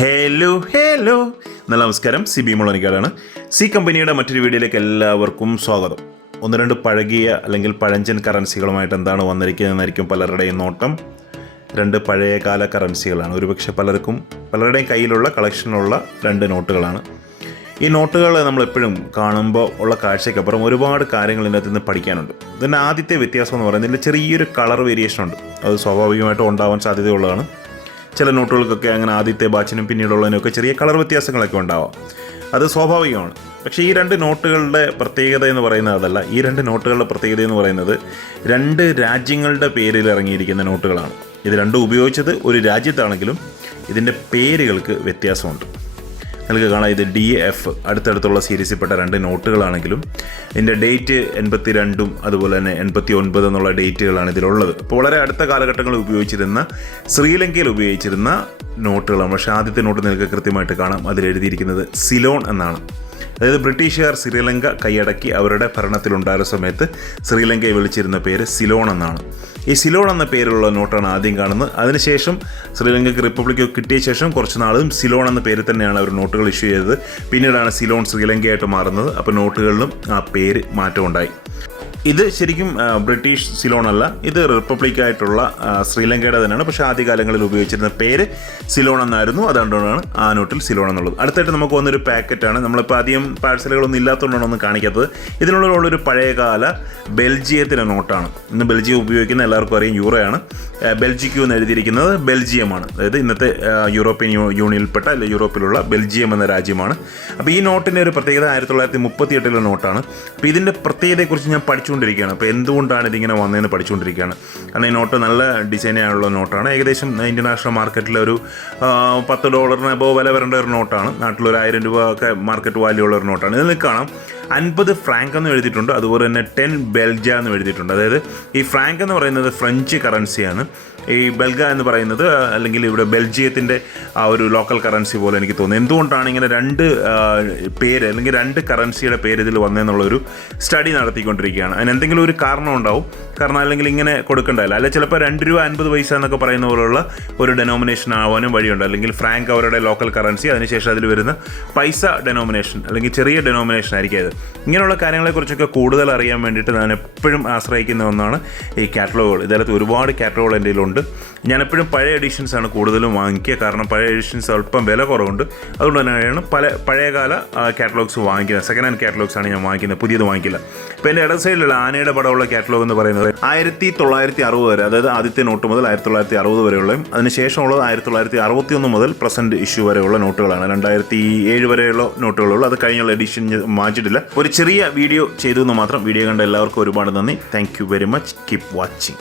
Hello നല്ല നമസ്കാരം. B മുളനിക്കാടാണ്. കമ്പനിയുടെ മറ്റൊരു വീഡിയോയിലേക്ക് എല്ലാവർക്കും സ്വാഗതം. ഒന്ന് രണ്ട് പഴകിയ അല്ലെങ്കിൽ പഴഞ്ചൻ കറൻസികളുമായിട്ട് എന്താണ് വന്നിരിക്കുന്നതെന്നായിരിക്കും പലരുടെയും നോട്ടം. രണ്ട് പഴയകാല കറൻസികളാണ്. ഒരുപക്ഷെ പലരുടെയും കയ്യിലുള്ള കളക്ഷനുള്ള രണ്ട് നോട്ടുകളാണ്. ഈ നോട്ടുകൾ നമ്മളെപ്പോഴും കാണുമ്പോൾ ഉള്ള കാഴ്ചയ്ക്കപ്പുറം ഒരുപാട് കാര്യങ്ങൾ ഇതിനകത്ത് നിന്ന് പഠിക്കാനുണ്ട്. ഇതിൻ്റെ ആദ്യത്തെ വ്യത്യാസം എന്ന് പറയുന്നത് ഇതിൻ്റെ ചെറിയൊരു കളർ വേരിയേഷൻ ഉണ്ട്. അത് സ്വാഭാവികമായിട്ടും ഉണ്ടാവാൻ സാധ്യതയുള്ളതാണ്. ചില നോട്ടുകൾക്കൊക്കെ അങ്ങനെ ആദ്യത്തെ ബാച്ചിനും പിന്നീടുള്ളതിനൊക്കെ ചെറിയ കളർ വ്യത്യാസങ്ങളൊക്കെ ഉണ്ടാവാം. അത് സ്വാഭാവികമാണ്. പക്ഷേ ഈ രണ്ട് നോട്ടുകളുടെ പ്രത്യേകത എന്ന് പറയുന്നത് അതല്ല. ഈ രണ്ട് നോട്ടുകളുടെ പ്രത്യേകത എന്ന് പറയുന്നത് രണ്ട് രാജ്യങ്ങളുടെ പേരിൽ ഇറങ്ങിയിരിക്കുന്ന നോട്ടുകളാണ്. ഇത് രണ്ടും ഉപയോഗിച്ചത് ഒരു രാജ്യത്താണെങ്കിലും ഇതിൻ്റെ പേരുകൾക്ക് വ്യത്യാസമുണ്ട്. നിങ്ങൾക്ക് കാണാം, ഇത് DF അടുത്തടുത്തുള്ള സീരീസിൽപ്പെട്ട രണ്ട് നോട്ടുകളാണെങ്കിലും ഇതിൻ്റെ ഡേറ്റ് 82 അതുപോലെ തന്നെ 89 എന്നുള്ള ഡേറ്റുകളാണ് ഇതിലുള്ളത്. അപ്പോൾ വളരെ അടുത്ത കാലഘട്ടങ്ങളിൽ ഉപയോഗിച്ചിരുന്ന ശ്രീലങ്കയിൽ ഉപയോഗിച്ചിരുന്ന നോട്ടുകളാണ്. പക്ഷേ ആദ്യത്തെ നോട്ട് നിങ്ങൾക്ക് കൃത്യമായിട്ട് കാണാം, അതിലെഴുതിയിരിക്കുന്നത് സിലോൺ എന്നാണ്. അതായത് ബ്രിട്ടീഷുകാർ ശ്രീലങ്ക കൈയടക്കി അവരുടെ ഭരണത്തിലുണ്ടായിരുന്ന സമയത്ത് ശ്രീലങ്കയെ വിളിച്ചിരുന്ന പേര് സിലോൺ എന്നാണ്. ഈ സിലോൺ എന്ന പേരുള്ള നോട്ടാണ് ആദ്യം കാണുന്നത്. അതിനുശേഷം ശ്രീലങ്കയ്ക്ക് റിപ്പബ്ലിക് കിട്ടിയ ശേഷം കുറച്ച് നാളും സിലോൺ എന്ന പേര് തന്നെയാണ് അവർ നോട്ടുകൾ ഇഷ്യൂ ചെയ്തത്. പിന്നീടാണ് സിലോൺ ശ്രീലങ്കയായിട്ട് മാറുന്നത്. അപ്പോൾ നോട്ടുകളിലും ആ പേര് മാറ്റമുണ്ടായി. ഇത് ശരിക്കും ബ്രിട്ടീഷ് സിലോൺ അല്ല, ഇത് റിപ്പബ്ലിക്കായിട്ടുള്ള ശ്രീലങ്കയുടെ തന്നെയാണ്. പക്ഷേ ആദ്യകാലങ്ങളിൽ ഉപയോഗിച്ചിരുന്ന പേര് സിലോൺ എന്നായിരുന്നു. അതുകൊണ്ടാണ് ആ നോട്ടിൽ സിലോൺ എന്നുള്ളത്. അടുത്തായിട്ട് നമുക്ക് വന്നൊരു പാക്കറ്റാണ്. നമ്മളിപ്പോൾ അധികം പാഴ്സലുകളൊന്നും ഇല്ലാത്തതുകൊണ്ടാണ് ഒന്നും കാണിക്കാത്തത്. ഇതിനുള്ളൊരു പഴയകാല ബെൽജിയത്തിലെ നോട്ടാണ്. ഇന്ന് ബെൽജിയം ഉപയോഗിക്കുന്ന എല്ലാവർക്കും അറിയാം, യൂറോയാണ്. ബെൽജിക്കു എന്ന് എഴുതിയിരിക്കുന്നത് ബെൽജിയമാണ്. അതായത് ഇന്നത്തെ യൂറോപ്യൻ യൂണിയനിൽപ്പെട്ട അല്ലെങ്കിൽ യൂറോപ്പിലുള്ള ബെൽജിയം എന്ന രാജ്യമാണ്. അപ്പോൾ ഈ നോട്ടിൻ്റെ ഒരു പ്രത്യേകത 1938 നോട്ടാണ്. അപ്പോൾ ഇതിൻ്റെ പ്രത്യേകതയെക്കുറിച്ച് ഞാൻ പഠിച്ചുകൊണ്ടിരിക്കുകയാണ്. അപ്പോൾ എന്തുകൊണ്ടാണ് ഇതിങ്ങനെ വന്നതെന്ന് പഠിച്ചുകൊണ്ടിരിക്കുകയാണ്. കാരണം ഈ നോട്ട് നല്ല ഡിസൈനായുള്ള നോട്ടാണ്. ഏകദേശം ഇൻ്റർനാഷണൽ മാർക്കറ്റിൽ ഒരു $10 എബോവ് വില വരേണ്ട ഒരു നോട്ടാണ്. നാട്ടിലൊരു 1000 രൂപ ഒക്കെ മാർക്കറ്റ് വാല്യൂ ഉള്ള ഒരു നോട്ടാണ്. ഇതിൽ കാണാം 50 ഫ്രാങ്ക് എന്ന് എഴുതിയിട്ടുണ്ട്. അതുപോലെ തന്നെ 10 ബെൽജ എന്ന് എഴുതിയിട്ടുണ്ട്. അതായത് ഈ ഫ്രാങ്ക് എന്ന് പറയുന്നത് ഫ്രഞ്ച് കറൻസിയാണ്. ഈ ബെൽഗ എന്ന് പറയുന്നത് അല്ലെങ്കിൽ ഇവിടെ ബെൽജിയത്തിൻ്റെ ആ ഒരു ലോക്കൽ കറൻസി പോലെ എനിക്ക് തോന്നുന്നു. എന്തുകൊണ്ടാണ് ഇങ്ങനെ രണ്ട് പേര് അല്ലെങ്കിൽ രണ്ട് കറൻസിയുടെ പേര് ഇതിൽ വന്നതെന്നുള്ളൊരു സ്റ്റഡി നടത്തിക്കൊണ്ടിരിക്കുകയാണ്. അതിന് എന്തെങ്കിലും ഒരു കാരണം ഉണ്ടാവും. കാരണം അല്ലെങ്കിൽ ഇങ്ങനെ കൊടുക്കേണ്ടതല്ല. അല്ലെങ്കിൽ ചിലപ്പോൾ $2.50 എന്നൊക്കെ പറയുന്ന പോലുള്ള ഒരു ഡെനോമിനേഷൻ ആവാനും വഴിയുണ്ട്. അല്ലെങ്കിൽ ഫ്രാങ്ക് അവരുടെ ലോക്കൽ കറൻസി, അതിനുശേഷം അതിൽ വരുന്ന പൈസ ഡെനോമിനേഷൻ അല്ലെങ്കിൽ ചെറിയ ഡെനോമിനേഷൻ ആയിരിക്കും അത്. ഇങ്ങനെയുള്ള കാര്യങ്ങളെക്കുറിച്ചൊക്കെ കൂടുതൽ അറിയാൻ വേണ്ടിയിട്ട് ഞാൻ എപ്പോഴും ആശ്രയിക്കുന്ന ഒന്നാണ് ഈ കാറ്റലോഗുകൾ. ഇതിനകത്ത് ഒരുപാട് കാറ്റലോഗുകൾ എൻ്റെ കയ്യിലുണ്ട്. ഞാനെപ്പോഴും പഴയ എഡിഷൻസാണ് കൂടുതലും വാങ്ങിക്കുക. കാരണം പഴയ എഡിഷൻസ് അല്പം വില കുറവുണ്ട്. അതുകൊണ്ട് തന്നെയാണ് പഴയകാല കാറ്റലോഗ്സ് വാങ്ങിക്കുന്നത്. സെക്കൻഡ് ഹാൻഡ് കാറ്റലോഗ്സാണ് ഞാൻ വാങ്ങിക്കുന്നത്, പുതിയത് വാങ്ങിക്കില്ല. ഇപ്പോൾ എൻ്റെ ഇട സൈഡിലുള്ള ആനയുടെ പടമുള്ള കാറ്റലോഗ് എന്ന് പറയുന്നത് 1960 വരെ, അതായത് ആദ്യത്തെ നോട്ട് മുതൽ 1960 വരെയുള്ളതും അതിനുശേഷമുള്ളത് 1961 മുതൽ പ്രസൻറ്റ് ഇഷ്യൂ വരെയുള്ള നോട്ടുകളാണ്. 2007 വരെയുള്ള നോട്ടുകളുള്ളൂ. അത് കഴിഞ്ഞുള്ള എഡിഷൻ വാങ്ങിച്ചിട്ടില്ല. ഒരു ചെറിയ വീഡിയോ ചെയ്തു എന്ന് മാത്രം. വീഡിയോ കണ്ട എല്ലാവർക്കും ഒരുപാട് നന്ദി. Thank you very much. Keep watching.